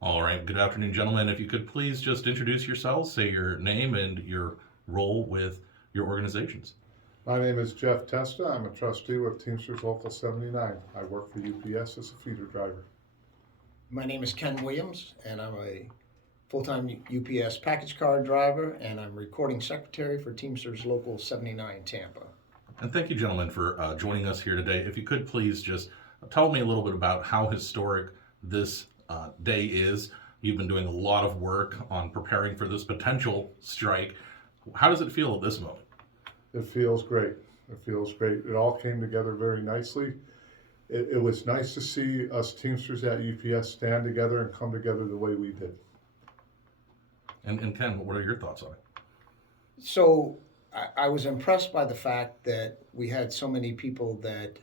All right, good afternoon, gentlemen. If you could please just introduce yourselves, say your name and your role with your organizations. My name is Jeff Testa. I'm a trustee with Teamsters Local 79. I work for UPS as a feeder driver. My name is Ken Williams, and I'm a full-time UPS package car driver, and I'm recording secretary for Teamsters Local 79 Tampa. And thank you, gentlemen, for joining us here today. If you could please just tell me a little bit about how historic this day is. You've been doing a lot of work on preparing for this potential strike. How does it feel at this moment? It feels great. It feels great. It all came together very nicely. It was nice to see us Teamsters at UPS stand together and come together the way we did. And Ken, what are your thoughts on it? So I was impressed by the fact that we had so many people that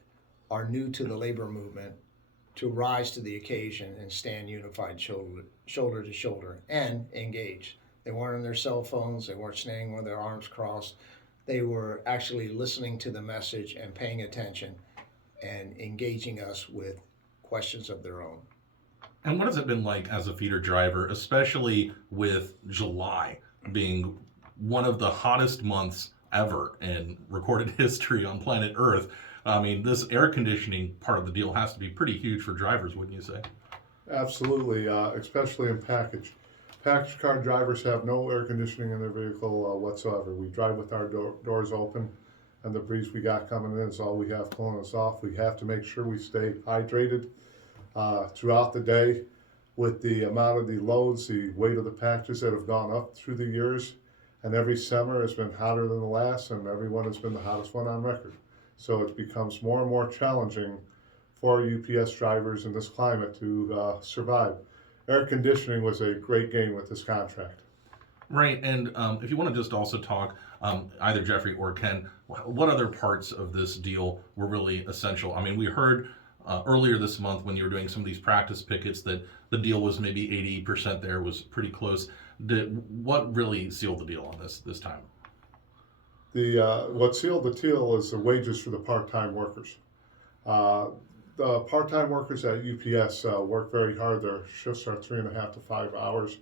are new to the labor movement to rise to the occasion and stand unified shoulder to shoulder and engage. They weren't on their cell phones, they weren't standing with their arms crossed. They were actually listening to the message and paying attention and engaging us with questions of their own. And what has it been like as a feeder driver, especially with July being one of the hottest months ever in recorded history on planet Earth? I mean, this air conditioning part of the deal has to be pretty huge for drivers, wouldn't you say? Absolutely, especially in package. Package car drivers have no air conditioning in their vehicle whatsoever. We drive with our doors open, and the breeze we got coming in is all we have cooling us off. We have to make sure we stay hydrated throughout the day with the amount of the loads, the weight of the packages that have gone up through the years. And every summer has been hotter than the last, and every one has been the hottest one on record. So it becomes more and more challenging for UPS drivers in this climate to survive. Air conditioning was a great gain with this contract. Right, and if you want to just also talk, either Jeffrey or Ken, what other parts of this deal were really essential? I mean, we heard earlier this month when you were doing some of these practice pickets that the deal was maybe 80% there, was pretty close. What really sealed the deal on this time? What sealed the deal is the wages for the part-time workers. Uh, the part-time workers at UPS work very hard. Their shifts are 3.5 to 5 hours.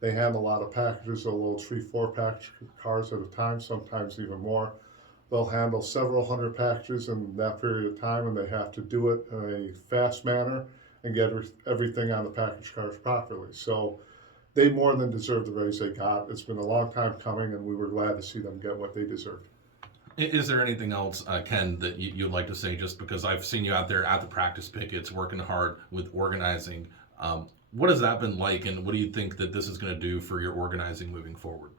They handle a lot of packages, a little 3-4 package cars at a time, sometimes even more. They'll handle several hundred packages in that period of time, and they have to do it in a fast manner and get everything on the package cars properly. So they more than deserve the raise they got. It's been a long time coming, and we were glad to see them get what they deserved. Is there anything else, Ken, that you'd like to say? Just because I've seen you out there at the practice pickets, working hard with organizing. What has that been like, and what do you think that this is going to do for your organizing moving forward?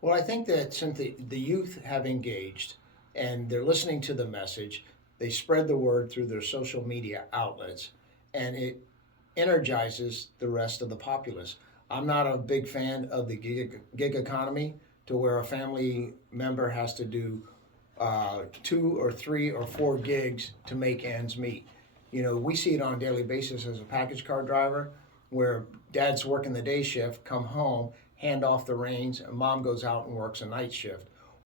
Well, I think that since the youth have engaged and they're listening to the message, they spread the word through their social media outlets, and it energizes the rest of the populace. I'm not a big fan of the gig economy to where a family member has to do 2 or 3 or 4 gigs to make ends meet. You know, we see it on a daily basis as a package car driver where dad's working the day shift, come home, hand off the reins, and mom goes out and works a night shift.